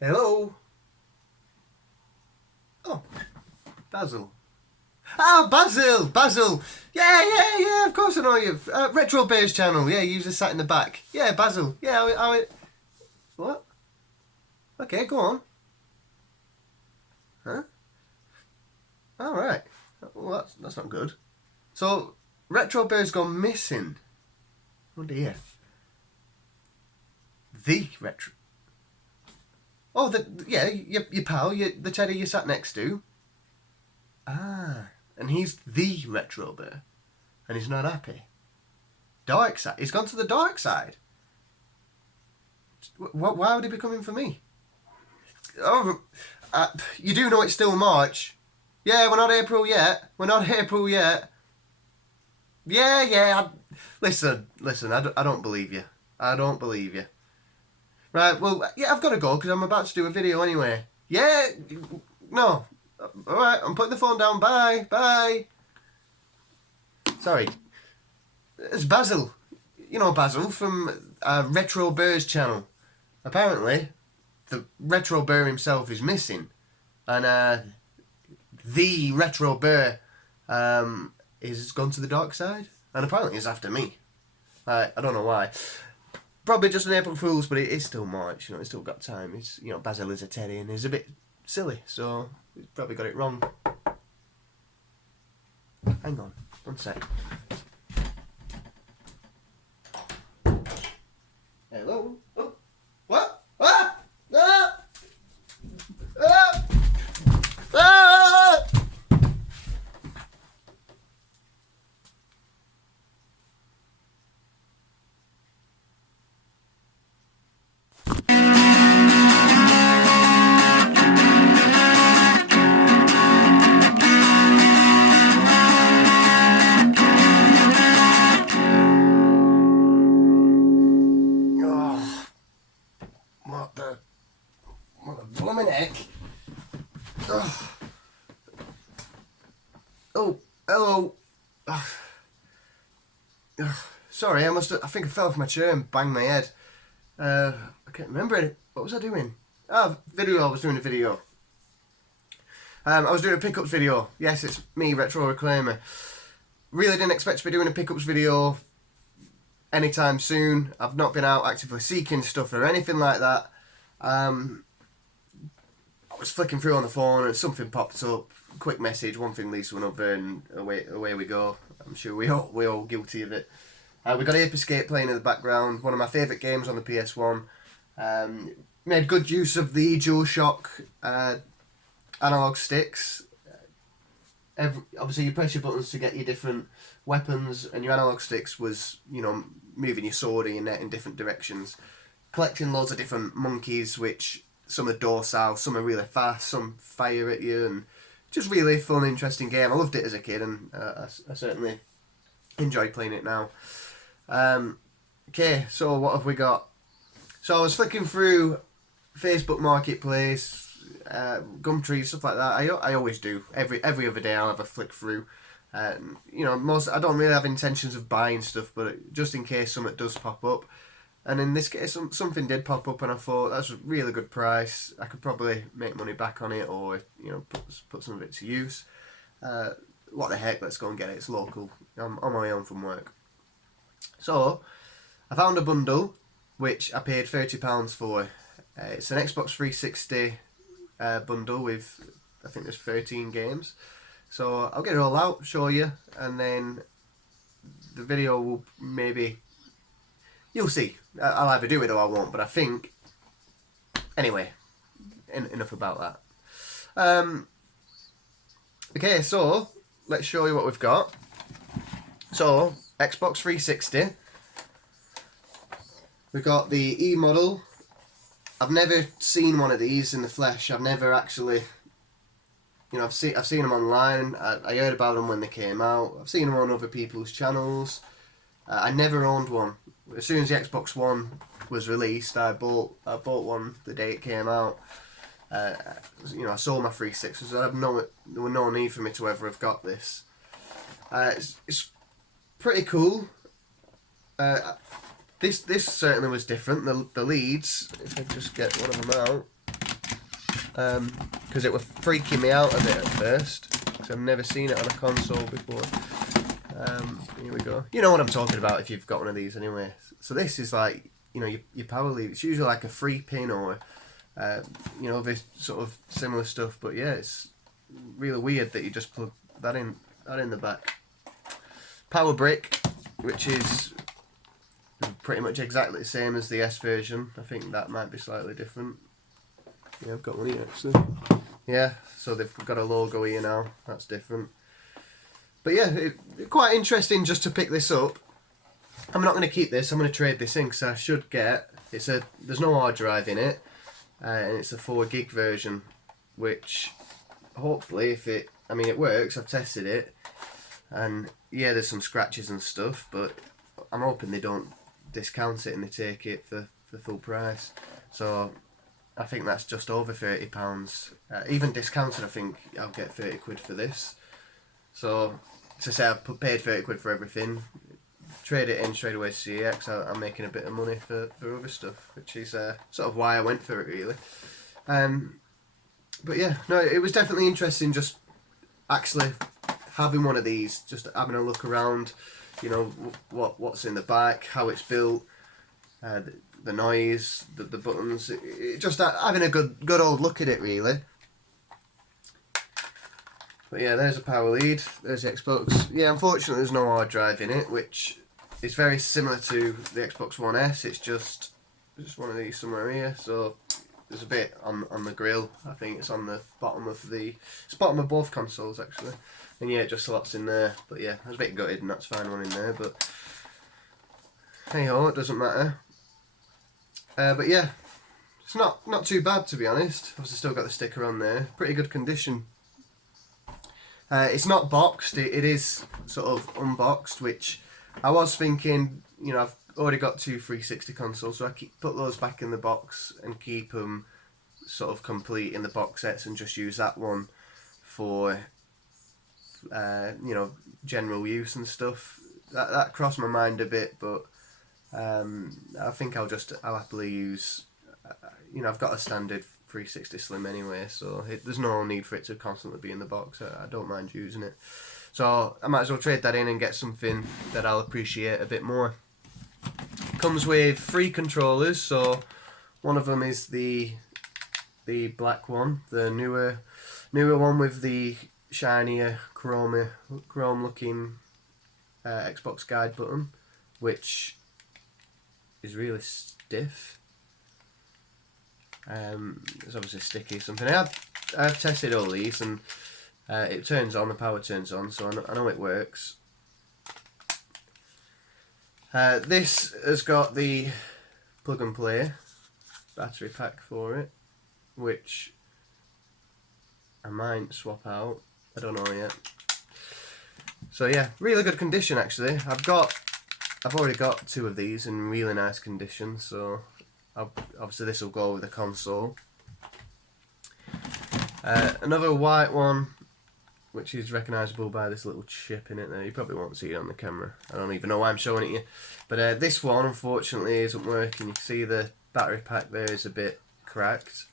Hello? Oh, Basil. Ah, Basil! Basil! Yeah, of course I know you. RetroBear's channel. Yeah, you just sat in the back. Yeah, Basil. Yeah, what? Okay, go on. Huh? Alright. Well, that's not good. So, RetroBear's gone missing. Oh dear. The Retro... Oh, yeah, your pal, the teddy you sat next to. Ah, and he's the RetroBear. And he's not happy. Dark side. He's gone to the dark side. Why would he be coming for me? Oh, you do know it's still March. Yeah, we're not April yet. We're not April yet. Yeah. Listen. I don't believe you. I don't believe you. Right. Well, yeah, I've got to go because I'm about to do a video anyway. Yeah. No. All right. I'm putting the phone down. Bye. Sorry. It's Basil. You know Basil from RetroBear's channel. Apparently, the RetroBear himself is missing, and the RetroBear is gone to the dark side, and apparently is after me. I don't know why. Probably just an April Fool's, but it is still March. You know, it's still got time. It's Basil is a teddy and he's a bit silly, so he's probably got it wrong. Hang on, one sec. Hello. Oh, what? Ah! Ah! Ah! Ah! Oh, what the blooming heck? Oh, hello. Sorry, I think I fell off my chair and banged my head. I can't remember it. What was I doing? I was doing a video. I was doing a pickups video. Yes, it's me, Retro Reclaimer. Really didn't expect to be doing a pickups video anytime soon. I've not been out actively seeking stuff or anything like that. I was flicking through on the phone and something popped up. Quick message, one thing leads to another, and away we go. I'm sure we all guilty of it. We got Ape Escape playing in the background, one of my favourite games on the PS1. Made good use of the DualShock analog sticks. Obviously, you press your buttons to get your different weapons, and your analog sticks was, moving your sword or your net in different directions. Collecting loads of different monkeys, which some are docile, some are really fast, some fire at you, and just really fun, interesting game. I loved it as a kid, and I certainly enjoy playing it now. Okay, so what have we got? So I was flicking through Facebook Marketplace, Gumtree, stuff like that. I always do. Every other day I'll have a flick through. I don't really have intentions of buying stuff, but just in case something does pop up. And in this case, something did pop up, and I thought that's a really good price. I could probably make money back on it, or put some of it to use. What the heck? Let's go and get it. It's local. I'm on my own from work. So I found a bundle which I paid £30 for. It's an Xbox 360 bundle with, I think there's 13 games. So I'll get it all out, show you, and then the video will maybe... You'll see. I'll either do it or I won't, but I think... Anyway, enough about that. Okay, so let's show you what we've got. So, Xbox 360. We've got the E model. I've never seen one of these in the flesh. I've never actually... I've seen them online. I heard about them when they came out. I've seen them on other people's channels. I never owned one. As soon as the Xbox One was released, I bought one the day it came out. I sold my 360, so there was no need for me to ever have got this. It's pretty cool. This certainly was different. The leads, if I just get one of them out, because it was freaking me out a bit at first, because I've never seen it on a console before. Here we go. You know what I'm talking about if you've got one of these anyway. So this is like, you know, your power lead. It's usually like a 3-pin or, you know, this sort of similar stuff. But yeah, it's really weird that you just plug that in the back. Power brick, which is pretty much exactly the same as the S version. I think that might be slightly different. Yeah, I've got one here actually. Yeah, so they've got a logo here now. That's different. But yeah, quite interesting just to pick this up. I'm not going to keep this. I'm going to trade this in because I should get. There's no hard drive in it, and it's a 4 gig version, which hopefully it works. I've tested it, and yeah, there's some scratches and stuff, but I'm hoping they don't discount it and they take it for full price. So I think that's just over £30. Even discounted, I think I'll get 30 quid for this. So to say I've paid 30 quid for everything, trade it in straight away to CX, I'm making a bit of money for other stuff, which is sort of why I went for it really. But yeah, no, it was definitely interesting just actually having one of these, just having a look around, you know, what's in the back, how it's built, the noise, the buttons, just having a good old look at it really. But yeah, there's a power lead, there's the Xbox. Yeah, unfortunately there's no hard drive in it, which is very similar to the Xbox One S. It's just one of these somewhere here. So there's a bit on the grill. I think it's on the bottom of bottom of both consoles actually. And yeah, it just slots in there. But yeah, I was a bit gutted and that's fine one in there. But hey ho, it doesn't matter. But yeah, it's not too bad to be honest. Obviously still got the sticker on there. Pretty good condition. It's not boxed, it is sort of unboxed, which I was thinking, you know, I've already got 2 360 consoles, so I put those back in the box and keep them sort of complete in the box sets and just use that one for, you know, general use and stuff. That crossed my mind a bit, but I think I'll happily use, you know, I've got a standard 360 Slim anyway, so there's no need for it to constantly be in the box. I don't mind using it, so I might as well trade that in and get something that I'll appreciate a bit more. Comes with 3 controllers, so one of them is the black one, the newer one with the shinier chrome looking Xbox guide button, which is really stiff. It's obviously sticky or something. I've tested all these and it turns on, the power turns on, so I know it works. This has got the plug and play battery pack for it, which I might swap out. I don't know yet. So yeah, really good condition actually. I've already got 2 of these in really nice condition, so obviously this will go with the console. Another white one, which is recognisable by this little chip in it there. You probably won't see it on the camera. I don't even know why I'm showing it you. But this one unfortunately isn't working. You can see the battery pack there is a bit cracked,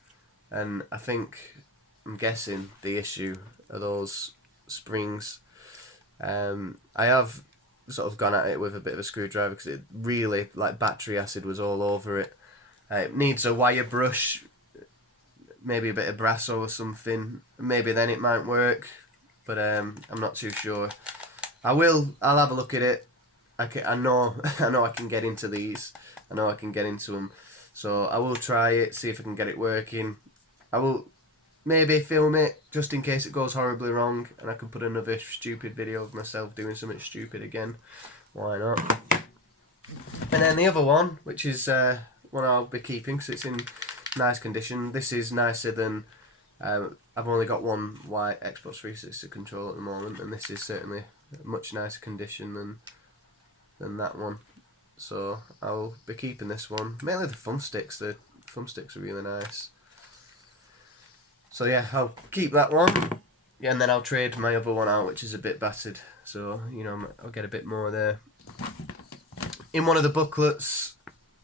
and I'm guessing the issue are those springs. I have sort of gone at it with a bit of a screwdriver because it really, like, battery acid was all over it. It needs a wire brush, maybe a bit of brass or something. Maybe then it might work, but I'm not too sure. I'll have a look at it. I know I can get into these. I know I can get into them. So I will try it, see if I can get it working. I will maybe film it just in case it goes horribly wrong, and I can put another stupid video of myself doing something stupid again. Why not? And then the other one, which is one I'll be keeping because it's in nice condition. This is nicer than I've only got one white Xbox 360 controller at the moment, and this is certainly a much nicer condition than that one. So I'll be keeping this one. Mainly the thumbsticks. The thumbsticks are really nice. So yeah, I'll keep that one. Yeah, and then I'll trade my other one out, which is a bit battered. So, you know, I'll get a bit more there. In one of the booklets,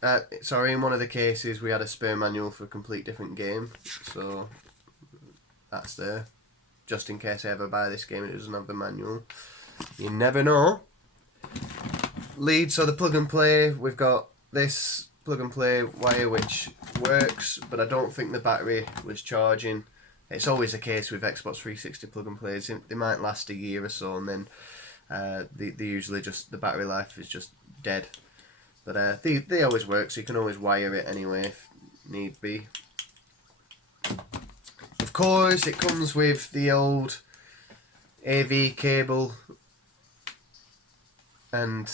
in one of the cases, we had a spare manual for a complete different game. So that's there. Just in case I ever buy this game and it doesn't have the manual. You never know. Lead, so the plug and play, we've got this plug and play wire which works, but I don't think the battery was charging. It's always the case with Xbox 360 plug and plays. They might last a year or so, and then they usually just, the battery life is just dead. But they always work, so you can always wire it anyway if need be. Of course, it comes with the old AV cable, and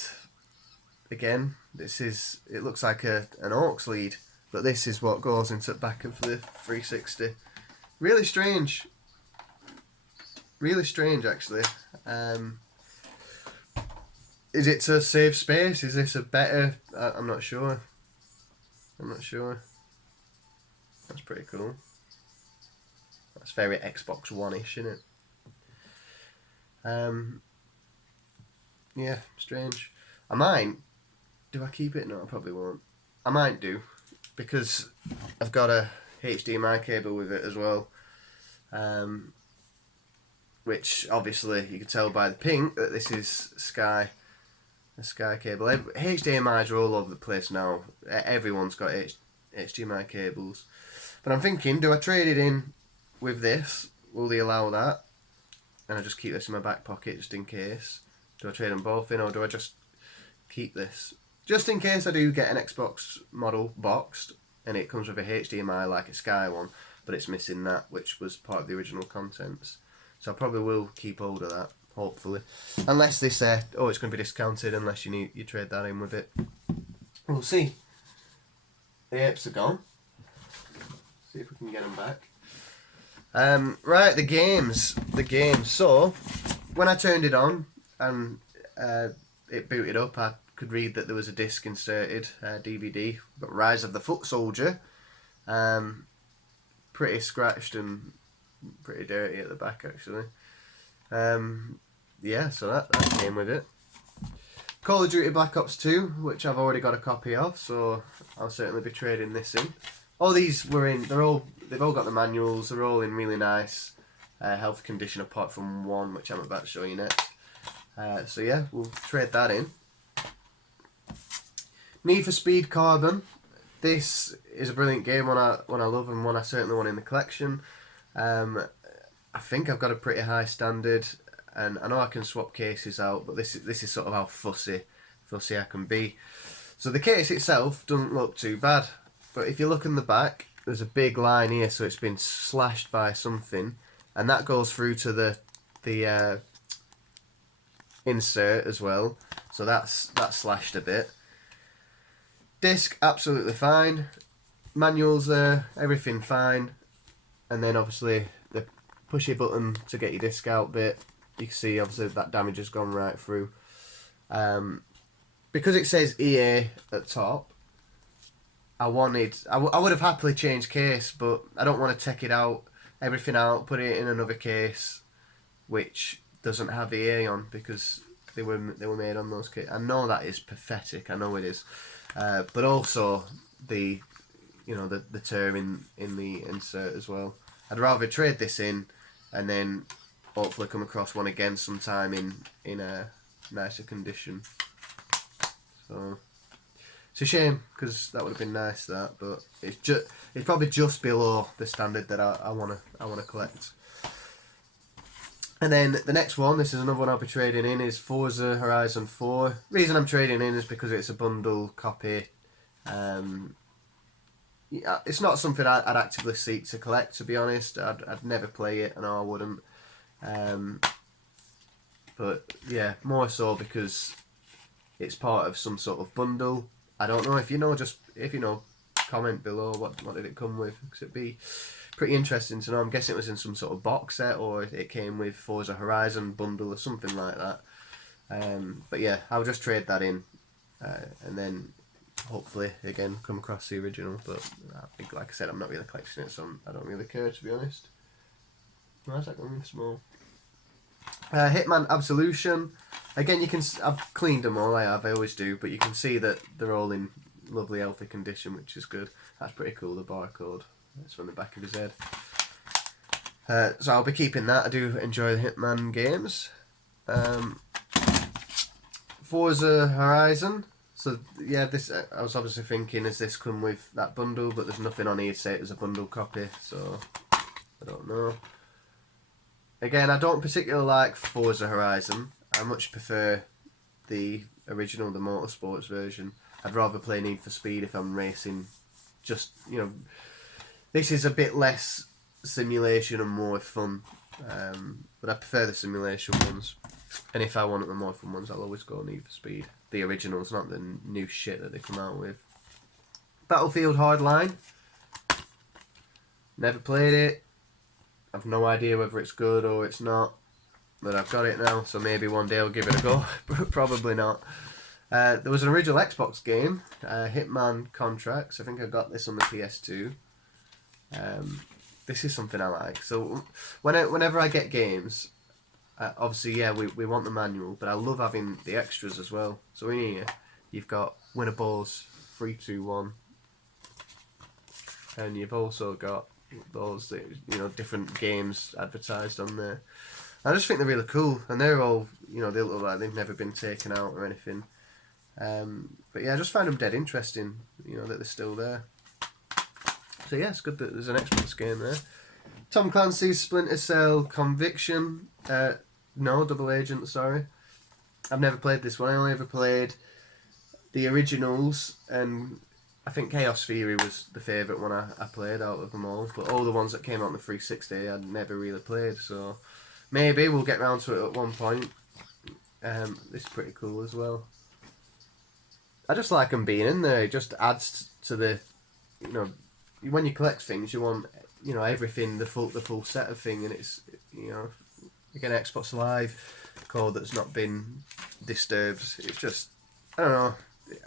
again, it looks like an aux lead, but this is what goes into the back of the 360. Really strange. Really strange, actually. Is it to save space? Is this a better... I'm not sure. I'm not sure. That's pretty cool. That's very Xbox One-ish, isn't it? Yeah, strange. I might... Do I keep it? No, I probably won't. I might do, because I've got a HDMI cable with it as well. Which, obviously, you can tell by the pink that this is Sky. A Sky cable. HDMIs are all over the place now. Everyone's got HDMI cables. But I'm thinking, do I trade it in with this? Will they allow that? And I just keep this in my back pocket just in case. Do I trade them both in, or do I just keep this? Just in case I do get an Xbox model boxed and it comes with a HDMI like a Sky one, but it's missing that, which was part of the original contents. So I probably will keep hold of that, hopefully. Unless they say, oh, it's going to be discounted unless you trade that in with it. We'll see. The apes are gone. See if we can get them back. Right, the games. So, when I turned it on and it booted up, I could read that there was a disc inserted, DVD. But Rise of the Foot Soldier. Pretty scratched and pretty dirty at the back, actually. Yeah, so that came with it. Call of Duty Black Ops 2, which I've already got a copy of, so I'll certainly be trading this in. All these were in, they've all got the manuals, they're all in really nice health condition apart from one, which I'm about to show you next. So yeah, we'll trade that in. Need for Speed Carbon. This is a brilliant game, one I love and one I certainly want in the collection. I think I've got a pretty high standard, and I know I can swap cases out, but this is sort of how fussy I can be. So the case itself doesn't look too bad, but if you look in the back, there's a big line here, so it's been slashed by something, and that goes through to the insert as well. So that's slashed a bit. Disc absolutely fine. Manuals there, everything fine, and then obviously the pushy button to get your disc out bit. You can see obviously that damage has gone right through. Because it says EA at the top, I would have happily changed case, but I don't want to take it out, everything out, put it in another case, which doesn't have EA on, because they were made on those cases. I know that is pathetic. I know it is, but also the term in the insert as well. I'd rather trade this in, and then hopefully come across one again sometime in a nicer condition. So it's a shame, because that would have been nice, that, but it's probably just below the standard that I wanna collect. And then the next one, this is another one I'll be trading in, is Forza Horizon 4. Reason I'm trading in is because it's a bundle copy. Yeah, it's not something I'd actively seek to collect, to be honest. I'd never play it, I know I wouldn't. But yeah, more so because it's part of some sort of bundle. I don't know if you know, comment below what did it come with, because it'd be pretty interesting to know. I'm guessing it was in some sort of box set, or it came with Forza Horizon bundle or something like that. But yeah, I'll just trade that in, and then hopefully again come across the original. But I think, like I said, I'm not really collecting it, so I don't really care, to be honest. Why is that going small? Hitman Absolution. Again, I've cleaned them all. I always do, but you can see that they're all in lovely healthy condition, which is good. That's pretty cool. The barcode. That's from the back of his head. So I'll be keeping that. I do enjoy the Hitman games. Forza Horizon. So yeah, this I was obviously thinking, has this come with that bundle? But there's nothing on here to say it was a bundle copy, so I don't know. Again, I don't particularly like Forza Horizon. I much prefer the original, the motorsports version. I'd rather play Need for Speed if I'm racing. Just, you know, this is a bit less simulation and more fun. But I prefer the simulation ones. And if I want the more fun ones, I'll always go Need for Speed. The originals, not the new shit that they come out with. Battlefield Hardline. Never played it. I've no idea whether it's good or it's not. But I've got it now, so maybe one day I'll give it a go. Probably not. There was an original Xbox game, Hitman Contracts. I think I got this on the PS2. This is something I like. So whenever I get games, obviously, yeah, we want the manual, but I love having the extras as well. So in here, you've got winner balls 3, 2, 1, and you've also got those, you know, different games advertised on there. I just think they're really cool, and they're all, you know, they look like they've never been taken out or anything. But yeah, I just find them dead interesting, you know, that they're still there. So yeah, it's good that there's an Xbox game there. Tom Clancy's Splinter Cell Conviction. No, Double Agent, sorry. I've never played this one. I only ever played the originals, and I think Chaos Theory was the favourite one I played out of them all. But all the ones that came out on the 360 I'd never really played, so maybe we'll get round to it at one point. This is pretty cool as well. I just like them being in there. It just adds to the, you know, when you collect things, you want, you know, everything, the full set of thing, and it's, you know, again, Xbox Live code that's not been disturbed. It's just, I don't know,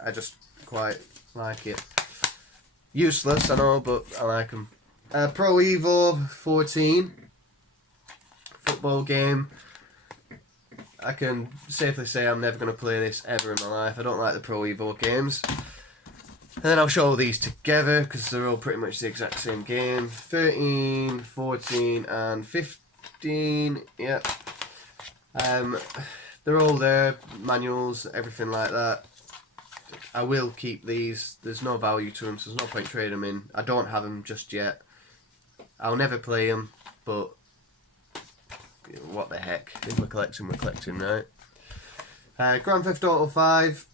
I just quite like it. Useless, I know, but I like them. Pro Evo 14 football game. I can safely say I'm never going to play this ever in my life. I don't like the Pro Evo games. And then I'll show all these together because they're all pretty much the exact same game. 13, 14 and 15. Yep. They're all there. Manuals, everything like that. I will keep these. There's no value to them, so there's no point trading them in. I don't have them just yet. I'll never play them, but what the heck. If we're collecting, right? Grand Theft Auto 5.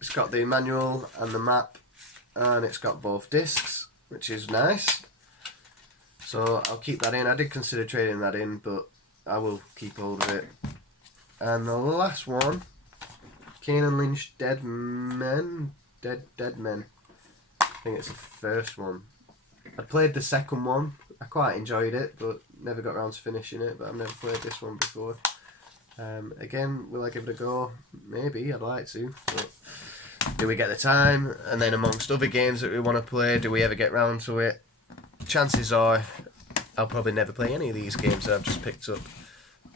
It's got the manual and the map, and it's got both discs, which is nice. So I'll keep that in. I did consider trading that in, but I will keep hold of it. And the last one, Kane and Lynch Dead Men. I think it's the first one. I played the second one. I quite enjoyed it, but never got around to finishing it. But I've never played this one before. Again, will I give it a go? Maybe, I'd like to. But do we get the time? And then amongst other games that we want to play, do we ever get round to it? Chances are I'll probably never play any of these games that I've just picked up.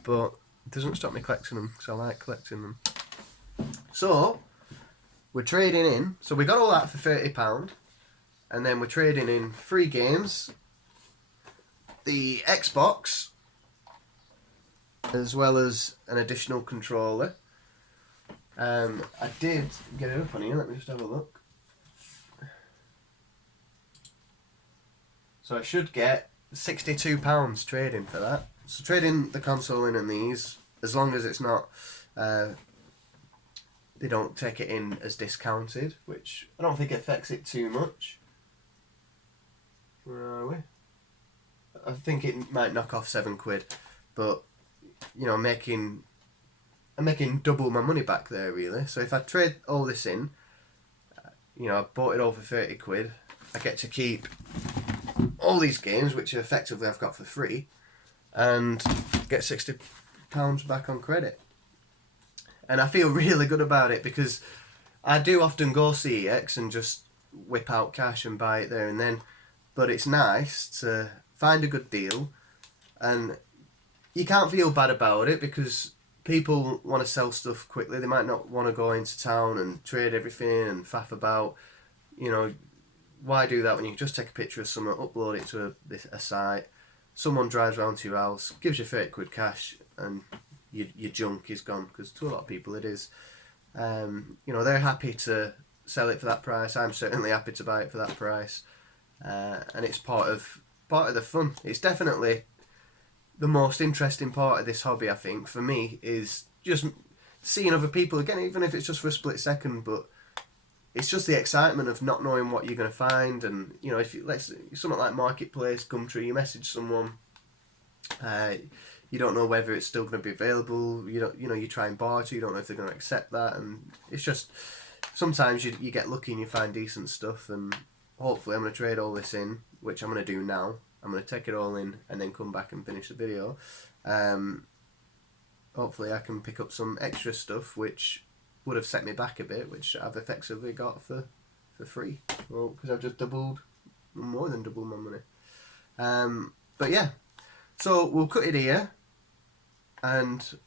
But it doesn't stop me collecting them, because I like collecting them. So, we're trading in. So we got all that for £30. And then we're trading in 3 games. The Xbox, as well as an additional controller. I did get it up on here, let me just have a look. So I should get £62 trading for that. So trading the console in and these, as long as it's not, they don't take it in as discounted, which I don't think affects it too much. Where are we? I think it might knock off £7, but you know, I'm making double my money back there really. So if I trade all this in, you know, I bought it all for £30. I get to keep all these games, which effectively I've got for free, and get £60 back on credit. And I feel really good about it because I do often go CEX and just whip out cash and buy it there and then. But it's nice to find a good deal, and you can't feel bad about it because people want to sell stuff quickly. They might not want to go into town and trade everything and faff about. You know, why do that when you can just take a picture of something, upload it to a site, someone drives round to your house, gives you 30 quid cash, and your junk is gone, because to a lot of people it is. You know, they're happy to sell it for that price. I'm certainly happy to buy it for that price, and it's part of the fun. It's definitely the most interesting part of this hobby, I think, for me, is just seeing other people again, even if it's just for a split second. But it's just the excitement of not knowing what you're going to find, and you know, if you, let's something like Marketplace, Gumtree, you message someone, you don't know whether it's still going to be available. You try and barter, you don't know if they're going to accept that, and it's just sometimes you get lucky and you find decent stuff. And hopefully, I'm going to trade all this in, which I'm going to do now. I'm going to take it all in and then come back and finish the video. Hopefully I can pick up some extra stuff which would have set me back a bit, which I've effectively got for free. Well, because I've just more than doubled my money. But yeah, so we'll cut it here, and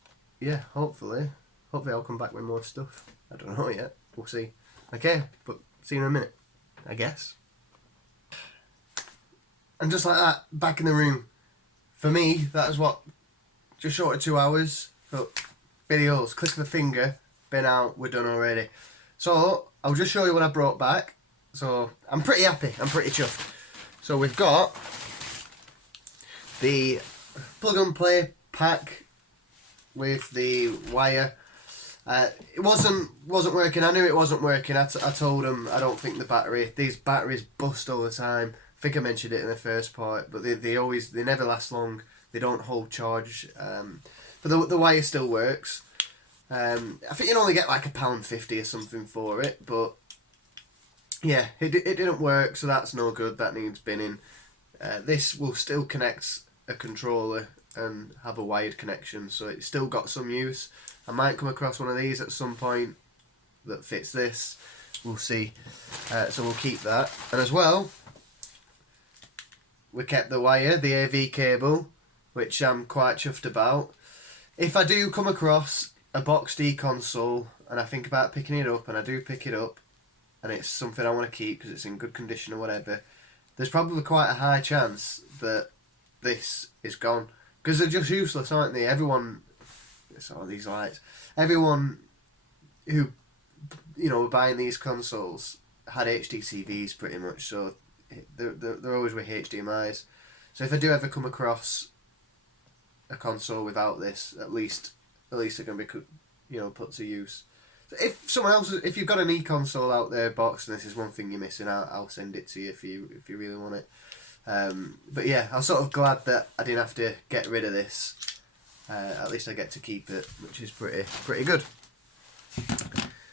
yeah, hopefully I'll come back with more stuff. I don't know yet. We'll see. Okay, but see you in a minute, I guess. And just like that, back in the room. For me, that is what, just short of 2 hours. But videos, click of a finger, been out, we're done already. So, I'll just show you what I brought back. So, I'm pretty happy, I'm pretty chuffed. So, we've got the plug and play pack with the wire. It wasn't working. I knew it wasn't working. I told them I don't think these batteries bust all the time. I think I mentioned it in the first part, but they never last long. They don't hold charge. But the wire still works. I think you only get like £1.50 or something for it, but yeah, it didn't work, so that's no good. That needs binning. This will still connect a controller and have a wired connection, so it's still got some use. I might come across one of these at some point that fits this. We'll see. So we'll keep that. And as well, we kept the wire, the AV cable, which I'm quite chuffed about. If I do come across a box D console and I think about picking it up, and I do pick it up, and it's something I want to keep because it's in good condition or whatever, there's probably quite a high chance that this is gone. Because they're just useless, aren't they? Everyone these lights. Everyone who, were buying these consoles had HD pretty much, so they're always with HDMIs. So if I do ever come across a console without this, at least they're going to be, put to use. So if you've got an e-console out there box and this is one thing you're missing out, I'll send it to you if you really want it. But yeah, I'm sort of glad that I didn't have to get rid of this. At least I get to keep it, which is pretty good.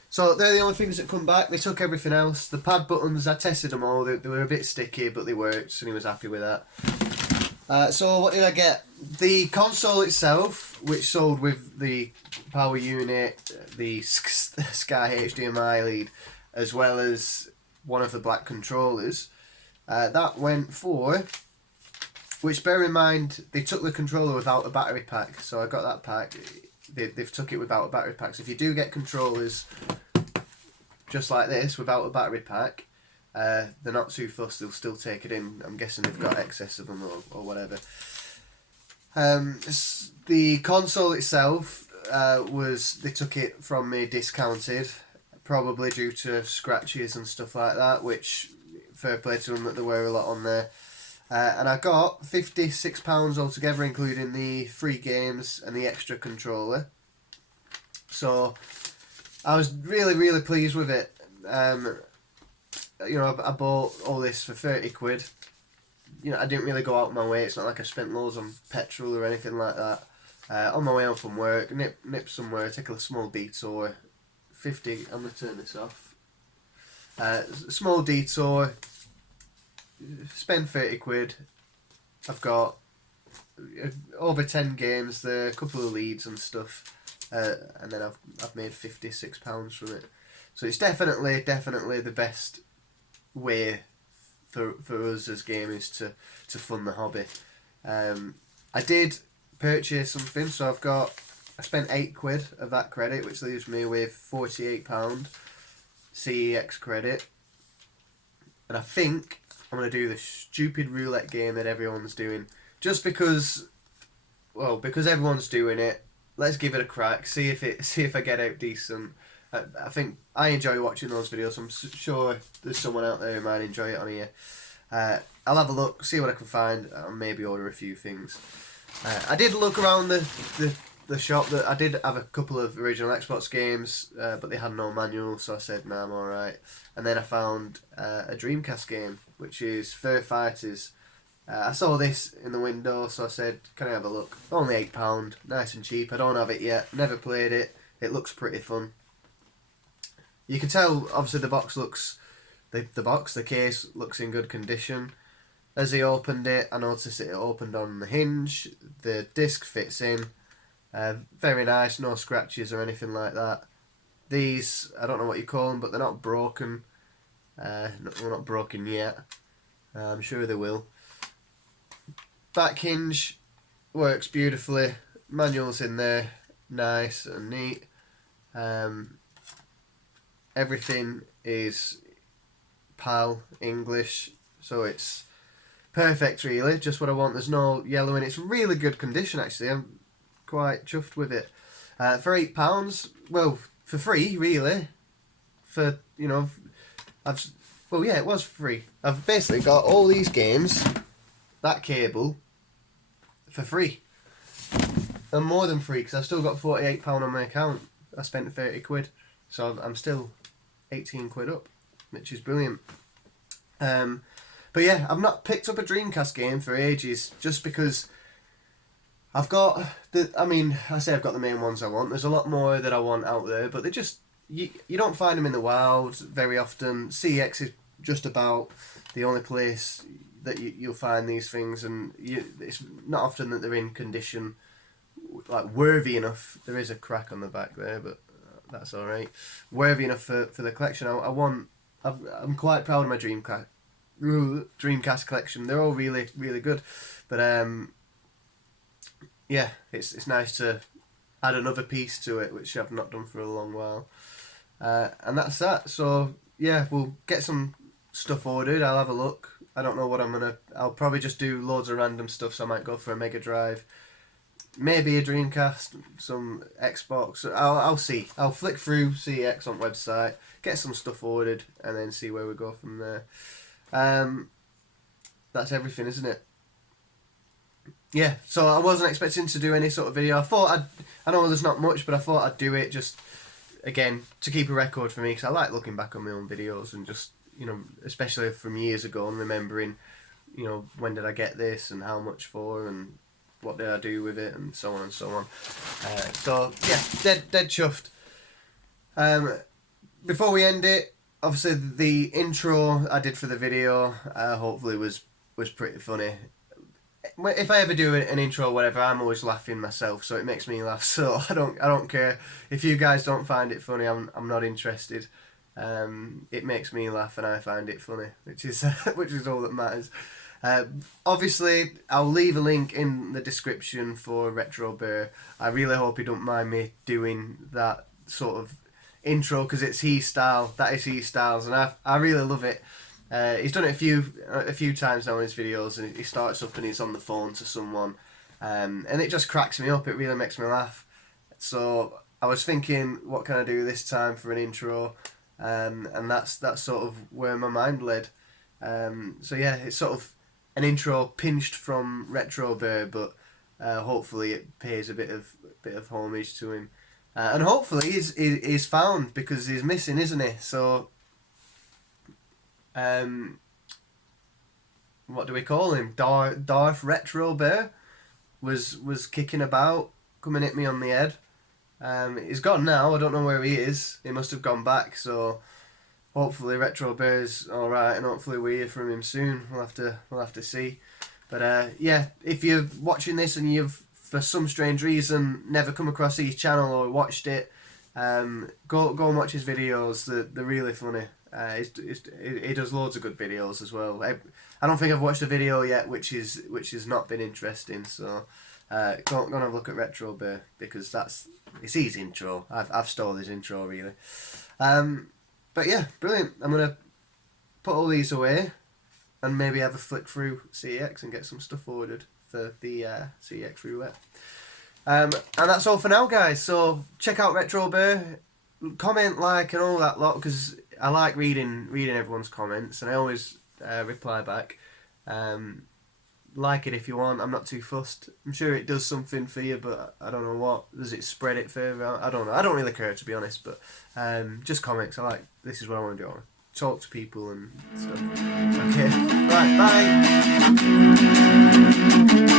So they're the only things that come back. They took everything else. The pad buttons, I tested them all. They were a bit sticky, but they worked, and he was happy with that. So what did I get? The console itself, which sold with the power unit, the Sky HDMI lead, as well as one of the black controllers. That went for, which bear in mind, they took the controller without a battery pack, so I got that pack. They've took it without a battery pack, so if you do get controllers just like this without a battery pack, they're not too fussed, they'll still take it in. I'm guessing they've got excess of them or whatever. The console itself, they took it from me discounted, probably due to scratches and stuff like that, which fair play to them that there were a lot on there. And I got £56 altogether, including the free games and the extra controller. So I was really pleased with it. I bought all this for 30 quid. I didn't really go out of my way. It's not like I spent loads on petrol or anything like that. On my way home from work, nip somewhere, take a small detour. 50. I'm gonna turn this off. Small detour. Spend 30 quid. I've got over 10 games there, a couple of leads and stuff, and then I've made £56 from it. So it's definitely the best way for us as gamers to fund the hobby. I did purchase something, so I spent 8 quid of that credit, which leaves me with £48 CEX credit. and I think I'm going to do the stupid roulette game that everyone's doing. Just because, well, because everyone's doing it, let's give it a crack, see if I get out decent. I think I enjoy watching those videos. I'm sure there's someone out there who might enjoy it on here. I'll have a look, see what I can find, and maybe order a few things. I did look around the shop. That I did have a couple of original Xbox games, but they had no manual, so I said, nah, I'm alright. And then I found a Dreamcast game, which is Fur Fighters. I saw this in the window, so I said, can I have a look? Only £8, nice and cheap. I don't have it yet, never played it. It looks pretty fun. You can tell, obviously, the case looks in good condition. As he opened it, I noticed it opened on the hinge. The disc fits in. Very nice, no scratches or anything like that. These, I don't know what you call them, but they're not broken. They're not broken yet. I'm sure they will. Back hinge works beautifully. Manual's in there, nice and neat. Everything is PAL English, so it's perfect really, just what I want. There's no yellow in it. It's really good condition actually. I'm quite chuffed with it. For £8, well, for free really. For, you know, well yeah, it was free. I've basically got all these games, that cable, for free. And more than free, because I've still got £48 on my account. I spent 30 quid, so I'm still 18 quid up, which is brilliant. But yeah, I've not picked up a Dreamcast game for ages, just because I've got I say I've got the main ones I want. There's a lot more that I want out there, but they just, you don't find them in the wild very often. CX is just about the only place that you'll find these things, and it's not often that they're in condition, like worthy enough. There is a crack on the back there, but that's all right. Worthy enough for the collection. I'm quite proud of my Dreamcast collection. They're all really, really good, but yeah, it's nice to add another piece to it, which I've not done for a long while. And that's that. So yeah, we'll get some stuff ordered. I'll have a look. I don't know what I'll probably just do loads of random stuff, so I might go for a Mega Drive, maybe a Dreamcast, some Xbox. I'll see. I'll flick through CX on website, get some stuff ordered, and then see where we go from there. That's everything, isn't it? Yeah, so I wasn't expecting to do any sort of video. I know there's not much, but I thought I'd do it just, again, to keep a record for me, because I like looking back on my own videos and just, you know, especially from years ago, and remembering, you know, when did I get this and how much for and what did I do with it and so on and so on. So yeah, dead chuffed. Before we end it, obviously the intro I did for the video hopefully was pretty funny. If I ever do an intro or whatever, I'm always laughing myself, so it makes me laugh. So I don't care if you guys don't find it funny. I'm not interested. It makes me laugh and I find it funny, which is all that matters. Obviously, I'll leave a link in the description for TheRetroBear. I really hope you don't mind me doing that sort of intro, because it's his style. That is his styles, and I really love it. He's done it a few times now in his videos, and he starts up and he's on the phone to someone, and it just cracks me up. It really makes me laugh. So I was thinking, what can I do this time for an intro? And that's sort of where my mind led. So yeah, it's sort of an intro pinched from TheRetroBear, but hopefully it pays a bit of homage to him, and hopefully he's found, because he's missing, isn't he? So what do we call him? TheRetroBear was kicking about, coming at me on the head. He's gone now. I don't know where he is. He must have gone back. So hopefully TheRetroBear's all right, and hopefully we hear from him soon. We'll have to see. But yeah, if you're watching this and you've, for some strange reason, never come across his channel or watched it, go and watch his videos. They're really funny. He does loads of good videos as well. I don't think I've watched a video yet which has not been interesting. So go and have a look at TheRetroBear, because it's his intro. I've stole his intro really. But yeah, brilliant. I'm gonna put all these away and maybe have a flick through CEX and get some stuff ordered for the CEX roulette. And that's all for now, guys. So check out TheRetroBear, comment, like, and all that lot, because I like reading everyone's comments, and I always reply back. Like it if you want. I'm not too fussed. I'm sure it does something for you, but I don't know what. Does it spread it further out? I don't know. I don't really care, to be honest, but just comments. I like, this is what I want to do. I want to talk to people and stuff. Okay. Right, bye.